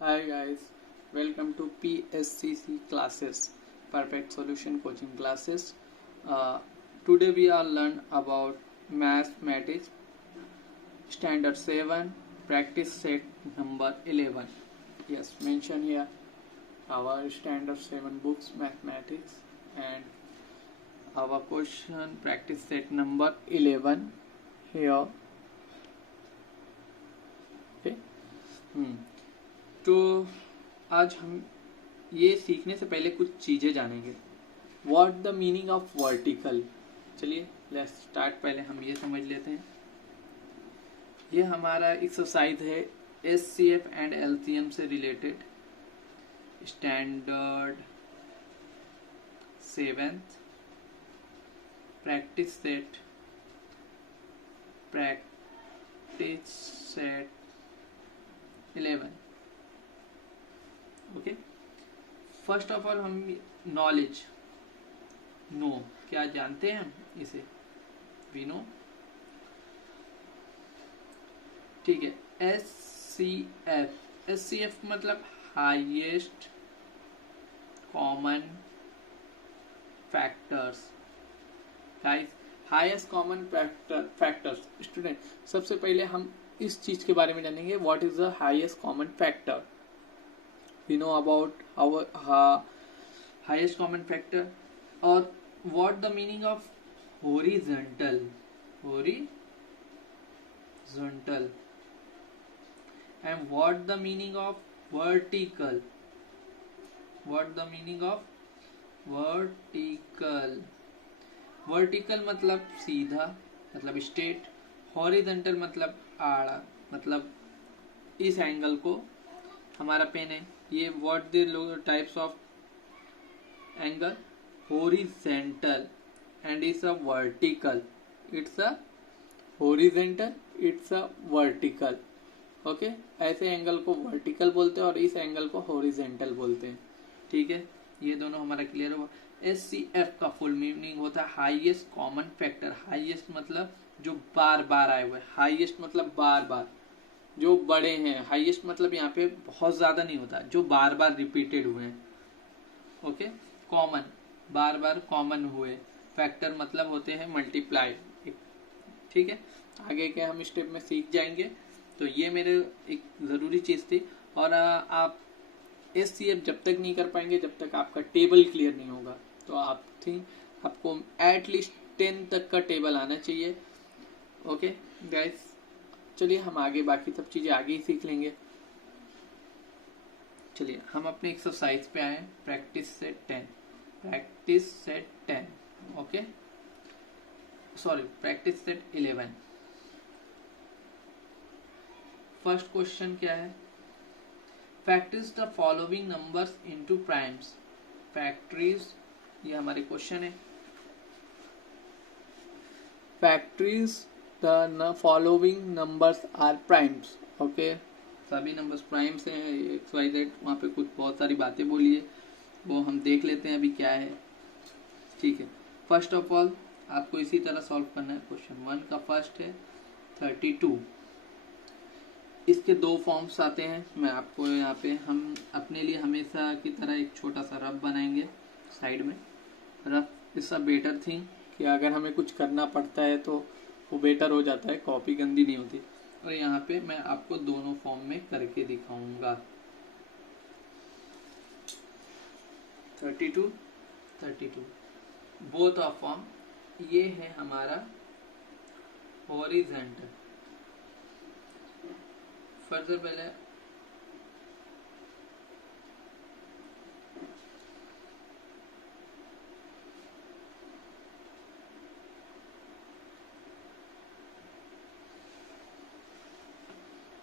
Hi guys, welcome to PSCC classes, Perfect Solution Coaching classes. Uh, Today we are learn about mathematics standard 7 practice set number 11. Yes, mention here our standard 7 books mathematics and our question practice set number 11 here. Okay. तो आज हम ये सीखने से पहले कुछ चीजें जानेंगे. What the meaning of vertical. चलिए लेट्स स्टार्ट. पहले हम ये समझ लेते हैं. ये हमारा एक्सरसाइज है SCF एंड LCM से related standard 7th practice set 11. Okay. First of all हम नॉलेज नो क्या जानते हैं हम इसे वी नो. ठीक है. SCF मतलब highest common factors. Highest common factors. Student सबसे पहले हम इस चीज के बारे में जानेंगे. What is the highest common factor. We know about our highest common factor. और what the meaning of horizontal and what the meaning of vertical. Vertical मतलब सीधा मतलब स्ट्रेट. हॉरिजॉन्टल मतलब आड़ा मतलब इस एंगल को. हमारा पेन है ये. What the types of angle. Horizontal and it's a vertical. It's a horizontal, it's a vertical. Okay. ऐसे एंगल को वर्टिकल बोलते हैं और इस एंगल को हॉरिजॉन्टल बोलते हैं. ठीक है. ये दोनों हमारा क्लियर हुआ. SCF का फुल मीनिंग होता है हाईएस्ट कॉमन फैक्टर. हाईएस्ट मतलब जो बार बार आए हुए. हाईएस्ट मतलब बार बार जो बड़े हैं. हाईएस्ट मतलब यहाँ पे बहुत ज्यादा नहीं होता, जो बार बार रिपीटेड हुए हैं. ओके. कॉमन बार बार कॉमन हुए. फैक्टर मतलब होते हैं मल्टीप्लाई. ठीक है. आगे के हम स्टेप में सीख जाएंगे. तो ये मेरे एक ज़रूरी चीज़ थी. और आप SCF जब तक नहीं कर पाएंगे जब तक आपका टेबल क्लियर नहीं होगा. तो आपको एटलीस्ट 10 तक का टेबल आना चाहिए. Okay guys. चलिए हम आगे बाकी सब चीज़ें आगे ही सीख लेंगे. चलिए हम अपने एक्सरसाइज पे आए. Practice set 10. Okay sorry practice set 11. First question क्या है. Factorise the following numbers into primes. Factorise ये हमारे क्वेश्चन है. Factorise the following numbers are primes. Okay. सभी नंबर्स प्राइम्स हैं. XYZ वहाँ पे कुछ बहुत सारी बातें बोली है वो हम देख लेते हैं अभी क्या है. ठीक है. फर्स्ट ऑफ ऑल आपको इसी तरह सॉल्व करना है. क्वेश्चन 1 का फर्स्ट है 32. इसके दो फॉर्म्स आते हैं. मैं आपको यहाँ पे हम अपने लिए हमेशा की तरह एक छोटा सा रफ बनाएंगे साइड में. Rough is a better thing कि अगर हमें कुछ करना पड़ता है तो वो बेटर हो जाता है. कॉपी गंदी नहीं होती. और यहाँ पे मैं आपको दोनों फॉर्म में करके दिखाऊंगा. 32 बोथ ऑफ फॉर्म. ये है हमारा हॉरिजॉन्टल. फर्दर पहले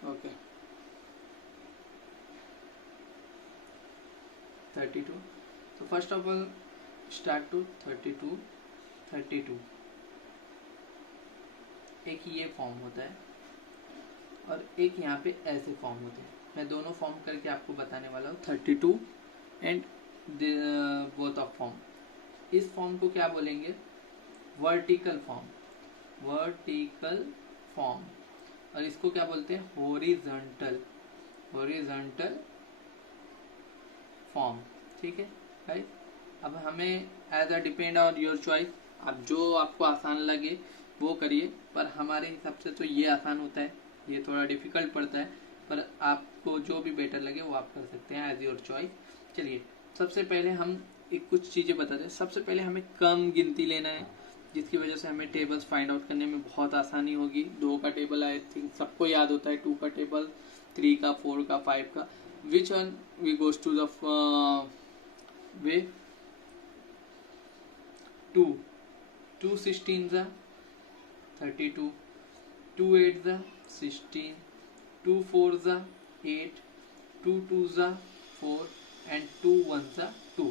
ओके 32. तो first of all start to 32. एक ये फॉर्म होता है और एक यहाँ पे ऐसे फॉर्म होते हैं. मैं दोनों फॉर्म करके आपको बताने वाला हूँ. 32 एंड बोथ ऑफ फॉर्म. इस फॉर्म को क्या बोलेंगे. Vertical form. और इसको क्या बोलते हैं हॉरिजॉन्टल फॉर्म, ठीक है राइट। अब हमें as a depend on your choice, अब जो आपको आसान लगे वो करिए, पर हमारे हिसाब से तो ये आसान होता है, ये थोड़ा डिफिकल्ट पड़ता है, पर आपको जो भी बेटर लगे वो आप कर सकते हैं एज योर चॉइस। चलिए सबसे पहले हम एक कुछ चीज़ें बताते हैं। सबसे पहले हमें कम गिनती लेना है, जिसकी वजह से हमें टेबल्स फाइंड आउट करने में बहुत आसानी होगी। 2 का टेबल आई थिंक सबको याद होता है, 2 का टेबल, 3 का, 4 का, 5 का। Which one we goes to the way 2 2 16 ज़ा 32, 2 8 ज़ा 16, 2 4 ज़ा 8, 2 2 ज़ा 4 एंड 2 1 ज़ा 2।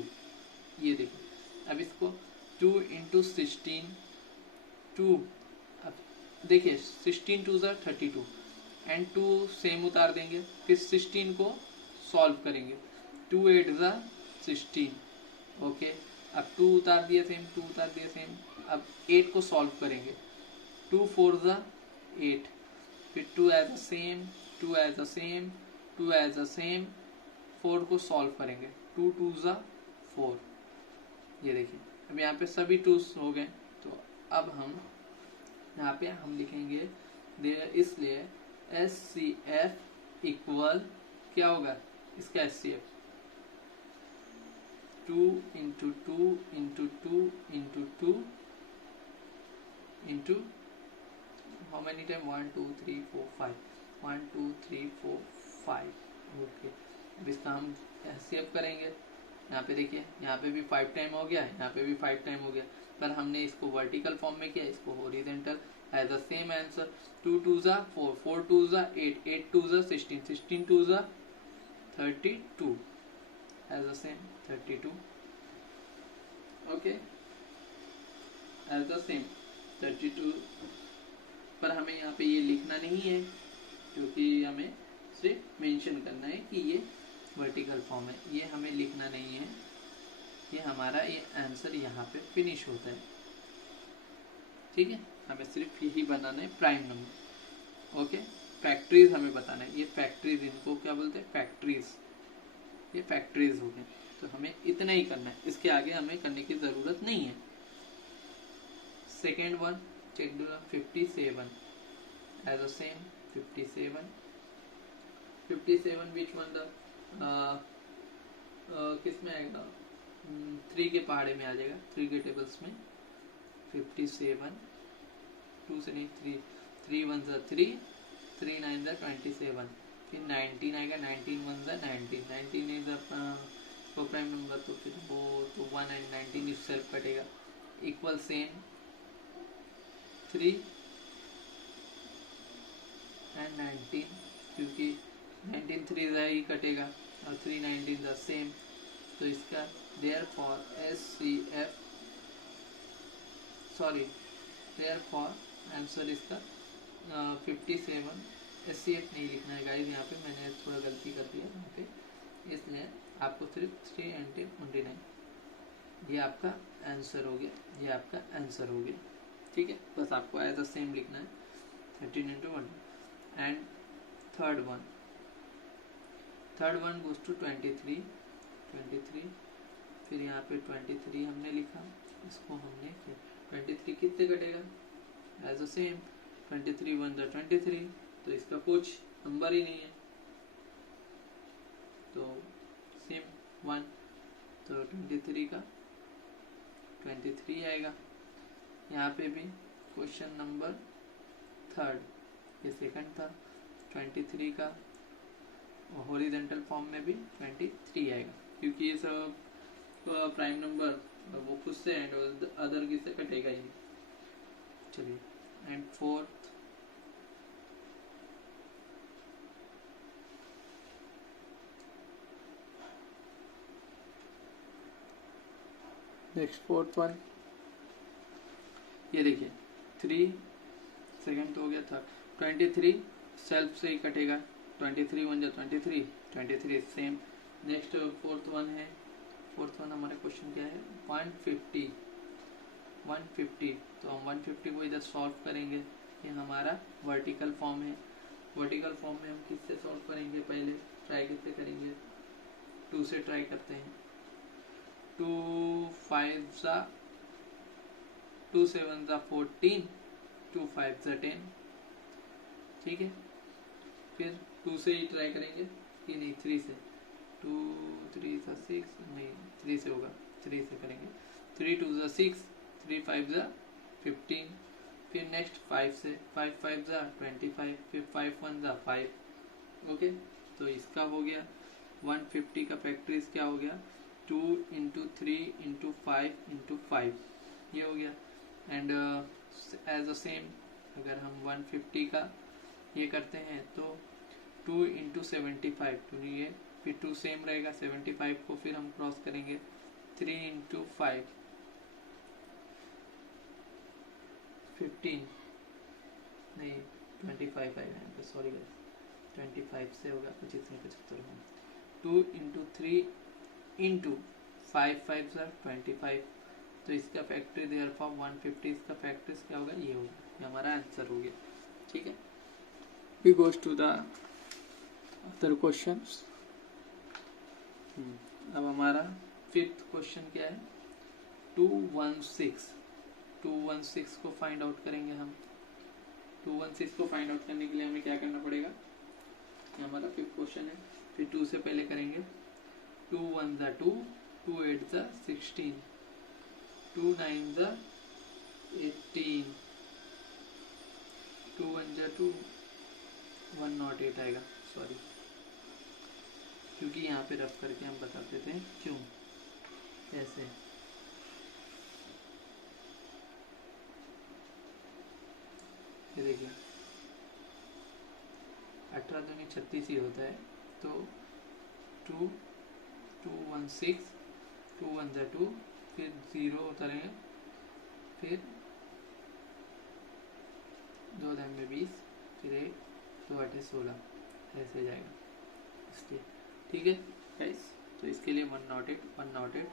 ये देखिए अब इसको 2 इंटू 16, 2, अब देखिए 16 2 ज़ा 32 एंड 2 सेम उतार देंगे, फिर 16 को सॉल्व करेंगे, 2 8 ज़ा 16, ओके। अब 2 उतार दिए सेम, 2 उतार दिए सेम। अब 8 को सॉल्व करेंगे, 2 4 ज़ा 8, फिर 2 as a same, 2 as a same, 2 as a same, 4 को सॉल्व करेंगे, 2 2 ज़ा 4। ये देखिए अब यहाँ पे सभी 2s हो गए, तो अब हम यहाँ पे हम लिखेंगे इसलिए SCF इक्वल क्या होगा इसका SCF 2 into 2 into 2 into 2 into how many time 1 2 3 4 5, 1 2 3 4 5, okay. अब इसका हम SCF करेंगे, यहाँ पे देखिए यहाँ पे भी 5 टाइम हो गया, यहाँ पे भी 5 टाइम हो गया, पर हमने इसको वर्टिकल फॉर्म में किया, इसको horizontal as the same answer. 2 2 ज़ा 4, 4 2 ज़ा 8, 8 2 ज़ा 16, 16 2 ज़ा 32 as the same 32, okay as the same 32। पर हमें यहाँ पे ये लिखना नहीं है, क्योंकि हमें सिर्फ मेंशन करना है कि ये वर्टिकल फॉर्म है, ये हमें लिखना नहीं है। ये हमारा ये आंसर यहाँ पे फिनिश होता है, ठीक है। हमें सिर्फ यही बनाना है प्राइम नंबर, ओके। फैक्ट्रीज हमें बताना है, ये फैक्ट्रीज, इनको क्या बोलते हैं फैक्ट्रीज, ये फैक्ट्रीज हो गए। तो हमें इतना ही करना है, इसके आगे हमें करने की ज़रूरत नहीं है। सेकेंड वन चेक दो 57 as a same 57, 57 which one the किस में आएगा 3 के पहाड़े में आ जाएगा, 3 के टेबल्स में 57, 2 से नहीं 3, 3 1 ज़ा 3, 3 9 ज़ा 27, फिर 19 आएगा, 19 1 ज़ा 19, 19 इज तो प्राइम नंबर, तो फिर वो तो 1 एंड 19 इस सेल्फ कटेगा, इक्वल सेम 3 एंड 19, क्योंकि 19 3 ज़ा ही कटेगा और 3 19 ज़ा सेम, तो इसका therefore SCF sorry therefore answer इसका 57। SCF नहीं लिखना है गाइस, यहाँ पे मैंने थोड़ा गलती कर दिया यहाँ पे, इसलिए आपको सिर्फ 3 एंड 29 ये आपका आंसर हो गया, ये आपका आंसर हो गया, ठीक है। बस आपको एज अ सेम लिखना है 13 into 1 and third one goes to 23, फिर यहाँ पे 23 हमने लिखा, इसको हमने 23 कितने कटेगा एज अ सेम 23 1 ज़ा 23, तो इसका कुछ नंबर ही नहीं है, तो सेम 1, तो 23 का 23 आएगा। यहाँ पे भी क्वेश्चन नंबर थर्ड, ये सेकंड था, 23 का हॉरिजॉन्टल फॉर्म में भी 23 आएगा, क्योंकि ये सब प्राइम नंबर वो खुद से एंड अदर किससे कटेगा ही। चलिए and fourth next fourth one, ये देखिए 3 सेकंड तो हो गया था, 23 सेल्फ से ही कटेगा, 23 1 ज़ा 23, 23 सेम। नेक्स्ट फोर्थ वन है, फोर्थ वन हमारा क्वेश्चन क्या है 150, तो हम 150 को इधर सॉल्व करेंगे, ये हमारा वर्टिकल फॉर्म है। वर्टिकल फॉर्म में हम किससे सॉल्व करेंगे, पहले ट्राई किससे करेंगे 2 से ट्राई करते हैं। 2 5 ज़ा 2 7 ज़ा 14, 2 5 ज़ा 10। ठीक है, फिर 2 से ही ट्राई करेंगे कि नहीं 3 से। 2 3 ज़ा 6, नहीं 3 से होगा, 3 से करेंगे। 3 2 ज़ा 6, 3 5 ज़ा 15। फिर नेक्स्ट 5 से, 5 5 ज़ा 25, फिर 5 1 ज़ा 5। ओके, तो इसका हो गया 150 का फैक्टरीज क्या हो गया 2 इंटू 3 इंटू 5 इंटू 5, ये हो गया। एंड एज अ सेम अगर हम 150 का ये करते हैं तो 2 इंटू 75, तो ये फिर 2 सेम रहेगा। 75 को फिर हम क्रॉस करेंगे 3 इंटू 5 15, नहीं 25 आएगा यहाँ पे, सॉरी गाइस, 25 से होगा 25 में 75 2 इंटू 3 इंटू 5 5 ज़ा 25, तो इसका फैक्ट्री देयर फॉर 150, इसका फैक्ट्री क्या होगा, ये होगा, ये हमारा आंसर हो गया। ठीक है, we goes to the other questions. अब हमारा 5th क्वेश्चन क्या है 216। 216 को फाइंड आउट करेंगे हम। 216 को फाइंड आउट करने के लिए हमें क्या करना पड़ेगा, ये हमारा 5th क्वेश्चन है। फिर 2 से पहले करेंगे 2 1 ज़ा 2, 2 8 ज़ा 16, 2 9 ज़ा 18, 2 1 ज़ा 2, 108 आएगा, सॉरी, क्योंकि यहाँ पे रफ करके हम बताते थे क्यों कैसे। ये देखिए 18 दूनी 36 ही होता है, तो 2 2 1 6, 2 1 ज़ा 2, फिर 0 उतारेंगे, फिर 2 दाम में 20, फिर 1 2 8 16, ऐसे जाएगा इसके। ठीक है गाइस, तो इसके लिए 108,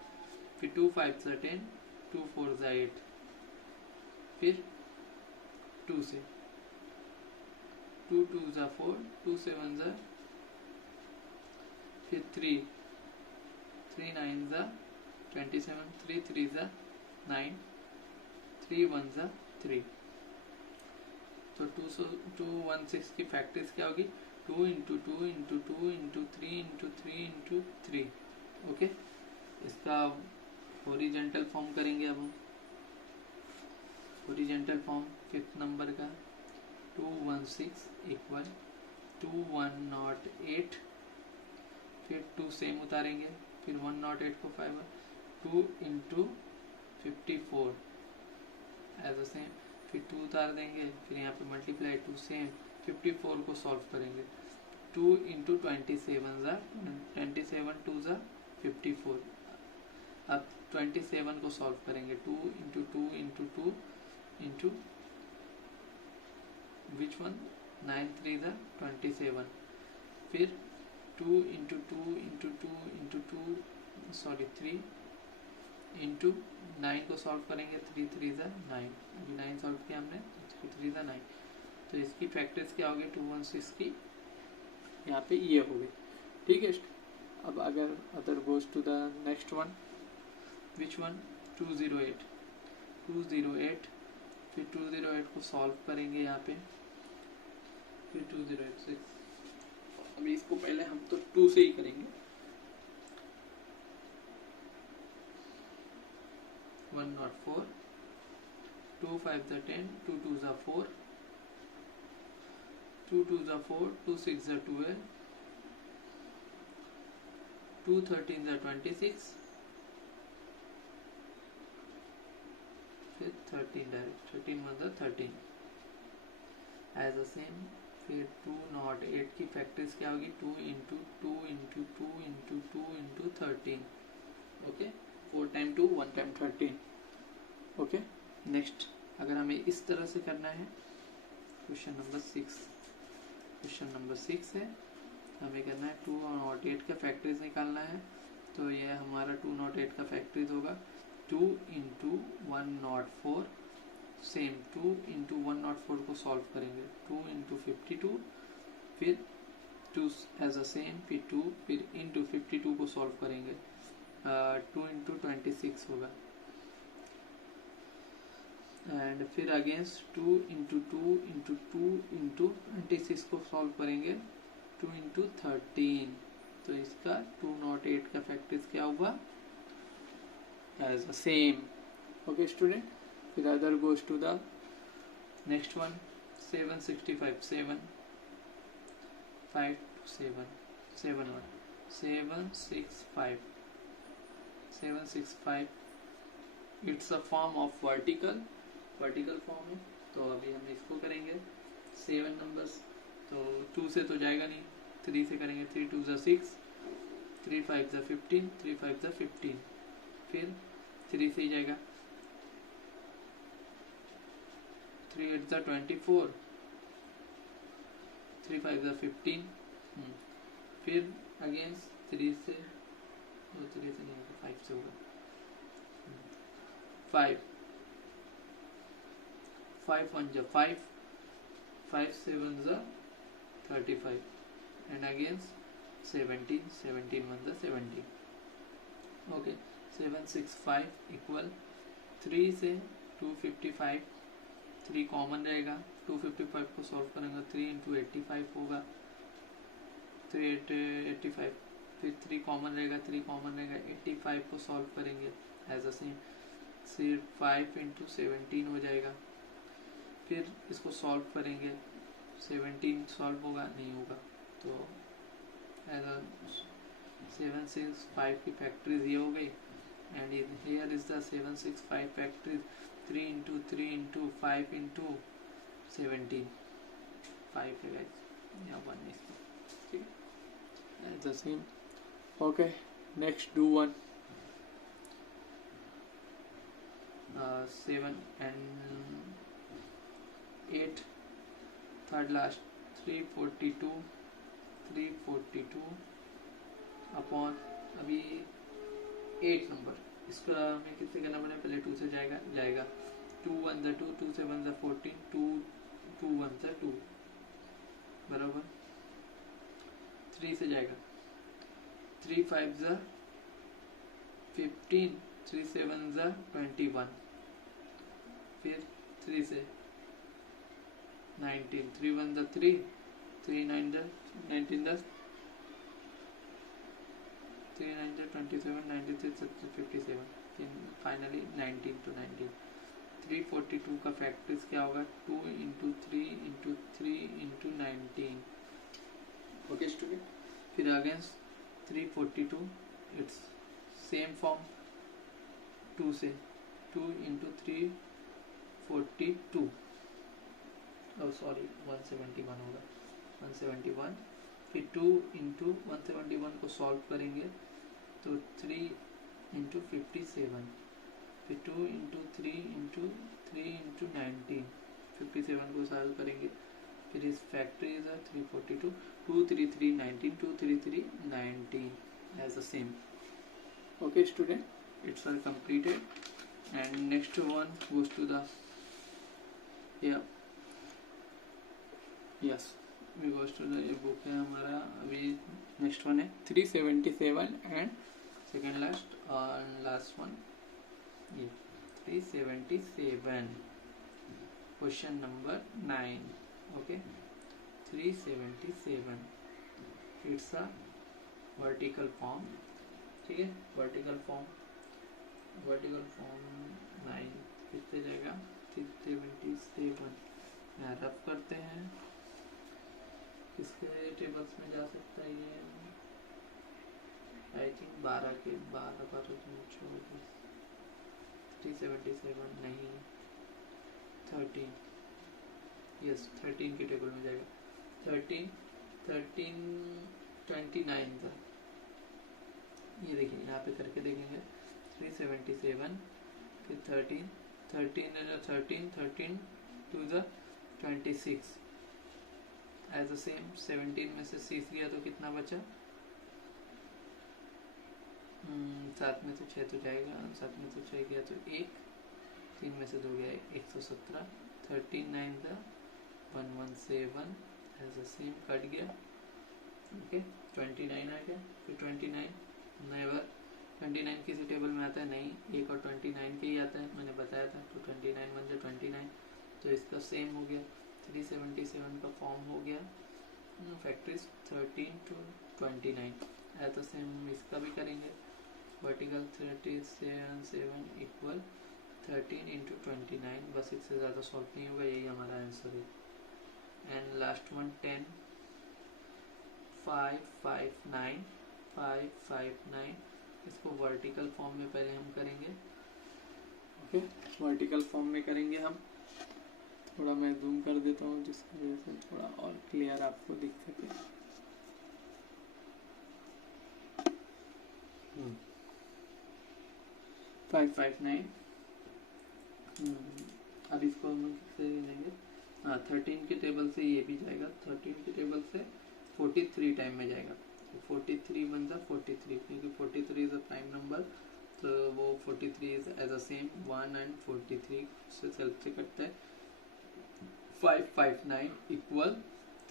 फिर 2 5 ज़ा 10, 2 4 ज़ा 8, फिर 2 से 2 2 ज़ा 4, 2 7 ज़ा, फिर 3 3 9 ज़ा 27, 3 3 ज़ा 9, 3 1 ज़ा 3। तो 216 की फैक्टरीज क्या होगी 2 into 2 into 2 into 3 into 3 into 3। Okay, इसका हॉरिजॉन्टल फॉर्म करेंगे अब हम। हॉरिजॉन्टल फॉर्म 5th नंबर का 216 इक्वल 2108, फिर 2 सेम उतारेंगे, फिर 108 को 5 2 इंटू 54 एज अ सेम, फिर 2 उतार देंगे, फिर यहाँ पे मल्टीप्लाई 2 सेम, 54 को सॉल्व करेंगे 2 इंटू 27 ज़ा 27 2 ज़ा 54। अब 27 को सॉल्व करेंगे 2 into 2 into 2 into which one 9 3 ज़ा 27, फिर 2 into 2 into 2 into 2 sorry 3 into 9 को सॉल्व करेंगे 3 3 ज़ा 9, अभी 9 सॉल्व किया हमने, 3 3 ज़ा 9, तो इसकी फैक्टर्स क्या हो गई 216 की, यहाँ पे ये हो गई। ठीक है, अब अगर other goes to the next one, which one 208, फिर 208 को सॉल्व करेंगे यहाँ पे, फिर 2086। अभी इसको पहले हम तो 2 से ही करेंगे, 104, 2 5 ज़ा 10, 2 2 ज़ा 4, 2 2 ज़ा 4, 2 6 ज़ा 12, 2 13 ज़ा 26, फिर 13 डायरेक्ट 13 1 ज़ा 13 एज अ सेम, फिर 208 की फैक्टर्स क्या होगी 2 into 2 into 2 into 2 into 13। Okay, 4 time 2 1 time 13। Okay, next अगर हमें इस तरह से करना है, क्वेश्चन नंबर 6 है, हमें करना है 208 का फैक्टरीज निकालना है। तो ये हमारा 208 का फैक्टरीज होगा 2 इंटू 104, सेम 2 इंटू 104 को सॉल्व करेंगे 2 इंटू 52, फिर टू एज अ सेम, फिर 2, फिर इंटू 52 को सॉल्व करेंगे, 2 इंटू 26 होगा, एंड फिर अगेंस्ट 2 इंटू 2 इंटू 2 इंटू 26 को सॉल्व करेंगे, 2 इंटू 13, तो इसका 208 का फैक्टर्स क्या हुआ, as a same. Okay student, फिर other goes to the next one, 765, 7 5 7 7 1 765, 765 it's a form of vertical form है, तो अभी हम इसको करेंगे 7 नंबर्स, तो 2 से तो जाएगा नहीं, 3 से करेंगे, 3 2 6, 3 5 15, 3 5 15, फिर 3 से ही जाएगा, 3 8 24, 3 5 15, फिर अगेंस्ट 3 से, 3 से नहीं होगा, 5 से होगा, 5 5 1 5, 5 7 35, and against 17, 17 1 17, okay, 765 इक्वल 3 से 255, 3 कॉमन रहेगा, 255 को सॉल्व करेंगे, 3 इंटू 85 होगा, 3 85, फिर 3 कॉमन रहेगा, 85 को सॉल्व करेंगे एज अ सेम, सिर्फ 5 इंटू 17 हो जाएगा, फिर इसको सॉल्व करेंगे, 17 सॉल्व होगा नहीं होगा, तो एज अ 765 की फैक्टरीज ये हो गई, and here is the 765 factories, 3 into 3 into 5 into 17, 5 है गाइस, यहाँ 1 है इसको, ठीक है, as the same. Okay, next do one, 7 and 8, third last, 342 upon अभी 8 नंबर, इसका हमें किससे करना पड़ेगा, पहले 2 से जाएगा 2 1 2, 2 7 14, 2 2 1 2 बराबर, 3 से जाएगा, 3 5 15, 3 7 21, फिर 3 से 19, 3 1 3, 3 9 19 3 9 27, 93 57, फाइनली 19 to 19, 342 का फैक्टर्स क्या होगा, 2 into 3 into 3 into 19, okay student, फिर अगेंस्ट 342 इट्स सेम फॉर्म, 2 से 2 इंटू 342, सॉरी 171 होगा, 171, फिर 2 इंटू 171 को सॉल्व करेंगे, तो 3 इंटू 57, फिर 2 इंटू 3 इंटू 3 इंटू 19, 57 को सॉल्व करेंगे, फिर इस factory is 342, 2 3 3 19, 2 3 3 19 as the same. Okay student, it's are completed, and next one goes to the yes we goes to the, ये बुक है हमारा, अभी नेक्स्ट वन है 377 एंड सेकेंड लास्ट और लास्ट वन, ये 377, question number 9, okay, 377, it's a vertical form, ठीक है, vertical form 9 कितने जाएगा, 377, यहाँ रफ करते हैं, किसके टेबल्स में जा सकता है ये, आई थिंक 12 के 12 377 नहीं, 13, यस 13 के टेबल में जाएगा, 13 29 था, ये देखिए यहाँ पे करके देखेंगे, 377 फिर 13 to the 26 as the same, 17 में से 6 गया तो कितना बचा, 7 में से 6 तो जाएगा, 7 में से 6 गया तो 1, 3 में से 2 गया 117, 13 9 117 एज द सेम कट गया, ओके 29 आ गया, फिर 29 नेवर, 29 किसी टेबल में आता है नहीं, एक और 29 के ही आता है, मैंने बताया था। तो 29 बन जाए 29, तो इसका सेम हो गया, 377 का फॉर्म हो गया, फैक्टरीज 13 to 29। ऐसा सेम इसका भी करेंगे, वर्टिकल 37 इक्वल 13 into 29, बस इससे ज़्यादा सॉल्व नहीं होगा, यही हमारा आंसर है। एंड लास्ट वन 10 5 5 9 5 5 9, इसको वर्टिकल फॉर्म में पहले हम करेंगे। ओके वर्टिकल फॉर्म में करेंगे हम, थोड़ा मैं जूम कर देता हूँ जिसकी वजह से थोड़ा और क्लियर आपको दिख सके। 5 5 9, अब इसको हम किससे लेंगे, हाँ 13 के टेबल से ये भी जाएगा, 13 के टेबल से 43 टाइम में जाएगा, 43 बनता 43, क्योंकि 43 इज अ प्राइम नंबर, तो वो 43 is as a same 1 and 43 से सेल्फ से कटता है। 5 5 9 equal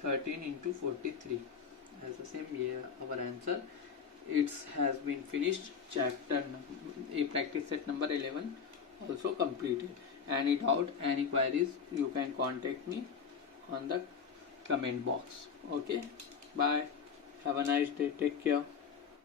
13 into 43 as a same, ये our answer. It has been finished. Chapter practice set number 11 also completed. Any doubt, any queries, you can contact me on the comment box. Okay, bye, have a nice day, take care.